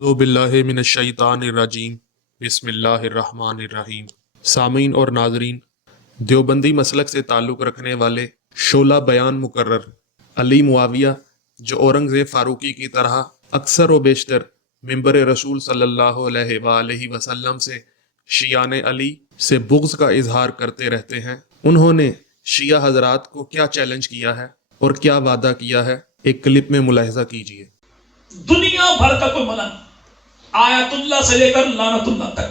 اعوذ باللہ من الشیطان الرجیم بسم اللہ الرحمن الرحیم۔ سامعین اور ناظرین، دیوبندی مسلک سے تعلق رکھنے والے شعلہ بیان مقرر علی معاویہ، جو اورنگزیب فاروقی کی طرح اکثر و بیشتر منبر رسول صلی اللہ علیہ وآلہ وسلم سے شیعان علی سے بغض کا اظہار کرتے رہتے ہیں، انہوں نے شیعہ حضرات کو کیا چیلنج کیا ہے اور کیا وعدہ کیا ہے، ایک کلپ میں ملاحظہ کیجیے۔ دنیا بھر کا کوئی منع نہیں، آیت اللہ سے لے کر لعنت اللہ تک،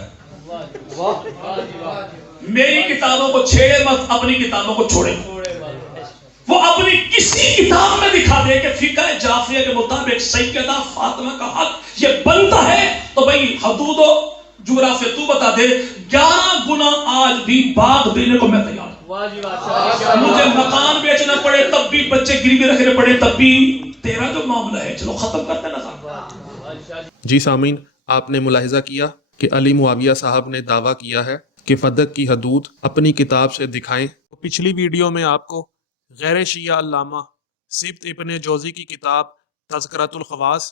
میری کتابوں کو چھیڑے مت، اپنی کتابوں کو چھوڑے مت۔ وہ اپنی کسی کتاب میں دکھا دے کہ فقہ جعفریہ کے مطابق سیدہ فاطمہ کا حق یہ بنتا ہے، تو بھائی حدود و جغرافیہ تو بتا دے، 11 گنا آج بھی باغ دینے کو میں تیار ہوں، مجھے مکان بیچنا پڑے تب بھی، بچے گروی رکھنے پڑے تب بھی، تیرا جو معاملہ ہے چلو ختم کرتے نا صاحب۔ جی سامعین، آپ نے ملاحظہ کیا کہ علی معاویہ صاحب نے دعویٰ کیا ہے کہ فدق کی حدود اپنی کتاب سے دکھائیں۔ پچھلی ویڈیو میں آپ کو غیر شیعہ علامہ سبط ابن جوزی کی کتاب تذکرۃ الخواص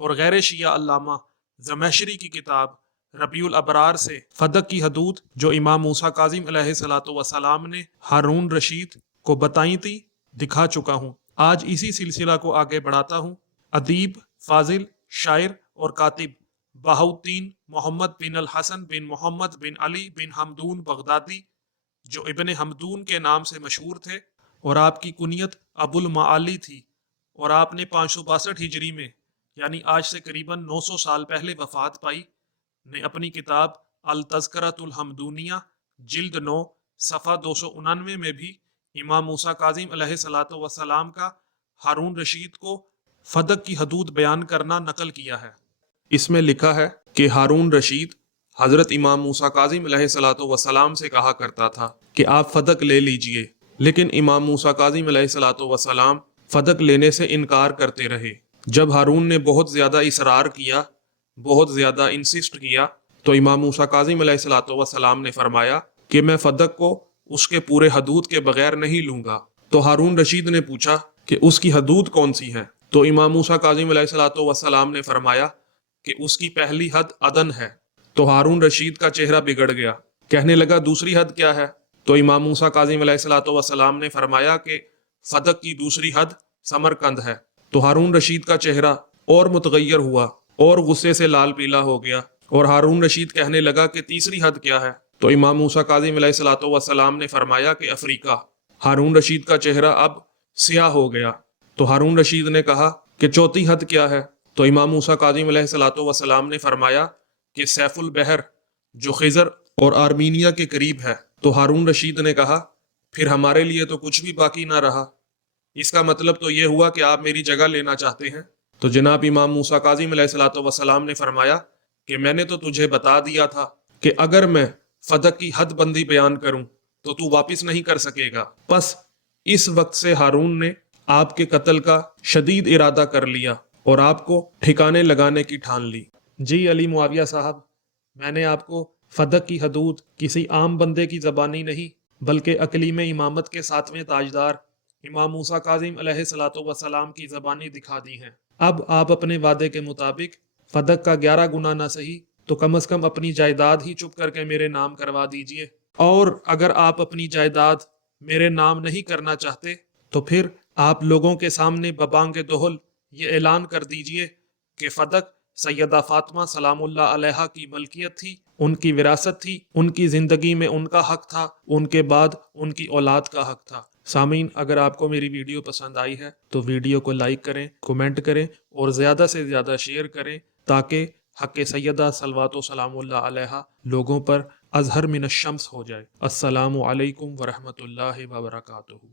اور غیر شیعہ علامہ زمخشری کی کتاب ربیع الابرار سے فدق کی حدود جو امام موسیٰ کاظم علیہ الصلوۃ والسلام نے ہارون رشید کو بتائی تھی دکھا چکا ہوں۔ آج اسی سلسلہ کو آگے بڑھاتا ہوں۔ ادیب، فاضل، شاعر اور کاتب بہاؤالدین محمد بن الحسن بن محمد بن علی بن حمدون بغدادی، جو ابن حمدون کے نام سے مشہور تھے اور آپ کی کنیت ابو المعالی تھی، اور آپ نے 562 ہجری میں یعنی آج سے قریباً 900 سال پہلے وفات پائی، نے اپنی کتاب التذکرۃ الحمدونیہ جلد 9 صفحہ 299 میں بھی امام موسیٰ کاظم علیہ الصلوۃ والسلام کا ہارون رشید کو فدق کی حدود بیان کرنا نقل کیا ہے۔ اس میں لکھا ہے کہ ہارون رشید حضرت امام موسیٰ کاظم علیہ الصلوۃ والسلام سے کہا کرتا تھا کہ آپ فدق لے لیجئے، لیکن امام موسیٰ کاظم علیہ الصلوۃ والسلام فدق لینے سے انکار کرتے رہے۔ جب ہارون نے بہت زیادہ اصرار کیا، بہت زیادہ انسسٹ کیا، تو امام موسیٰ کاظم علیہ الصلوۃ والسلام نے فرمایا کہ میں فدق کو اس کے پورے حدود کے بغیر نہیں لوں گا۔ تو ہارون رشید نے پوچھا کہ اس کی حدود کون سی ہیں؟ تو امام موسیٰ کاظم علیہ الصلوۃ والسلام نے فرمایا کہ اس کی پہلی حد عدن ہے۔ تو ہارون رشید کا چہرہ بگڑ گیا، کہنے لگا دوسری حد کیا ہے؟ تو امام موسیٰ کاظم علیہ الصلوۃ والسلام نے فرمایا کہ فدق کی دوسری حد سمرقند ہے۔ تو ہارون رشید کا چہرہ اور متغیر ہوا اور غصے سے لال پیلا ہو گیا، اور ہارون رشید کہنے لگا کہ تیسری حد کیا ہے؟ تو امام موسیٰ کاظم علیہ الصلوۃ والسلام نے فرمایا کہ افریقہ۔ ہارون رشید کا چہرہ اب سیاہ ہو گیا۔ تو ہارون رشید نے کہا کہ چوتھی حد کیا ہے؟ تو امام موسیٰ کاظم علیہ الصلوۃ والسلام نے فرمایا کہ سیف البحر، جو خضر اور آرمینیا کے قریب ہے۔ تو ہارون رشید نے کہا پھر ہمارے لیے تو کچھ بھی باقی نہ رہا، اس کا مطلب تو یہ ہوا کہ آپ میری جگہ لینا چاہتے ہیں۔ تو جناب امام موسیٰ کاظم علیہ الصلوۃ والسلام نے فرمایا کہ میں نے تو تجھے بتا دیا تھا کہ اگر میں فدق کی حد بندی بیان کروں تو تو واپس نہیں کر سکے گا۔ پس اس وقت سے ہارون نے آپ کے قتل کا شدید ارادہ کر لیا اور آپ کو ٹھکانے لگانے کی ٹھان لی۔ جی علی معاویہ صاحب، میں نے آپ کو فدق کی حدود کسی عام بندے کی زبانی نہیں بلکہ اقلیم امامت کے 7ویں تاجدار امام موسیٰ کاظم علیہ الصلوۃ والسلام کی زبانی دکھا دی ہیں۔ اب آپ اپنے وعدے کے مطابق فدق کا 11 گنا نہ صحیح تو کم از کم اپنی جائیداد ہی چپ کر کے میرے نام کروا دیجئے، اور اگر آپ اپنی جائیداد میرے نام نہیں کرنا چاہتے تو پھر آپ لوگوں کے سامنے ببانگ دہل یہ اعلان کر دیجئے کہ فدق سیدہ فاطمہ سلام اللہ علیہا کی ملکیت تھی، ان کی وراثت تھی، ان کی زندگی میں ان کا حق تھا، ان کے بعد ان کی اولاد کا حق تھا۔ سامعین، اگر آپ کو میری ویڈیو پسند آئی ہے تو ویڈیو کو لائک کریں، کمنٹ کریں اور زیادہ سے زیادہ شیئر کریں تاکہ حق سیدہ صلوات و سلام اللہ علیہا لوگوں پر اظہر من الشمس ہو جائے۔ السلام علیکم ورحمۃ اللہ وبرکاتہ۔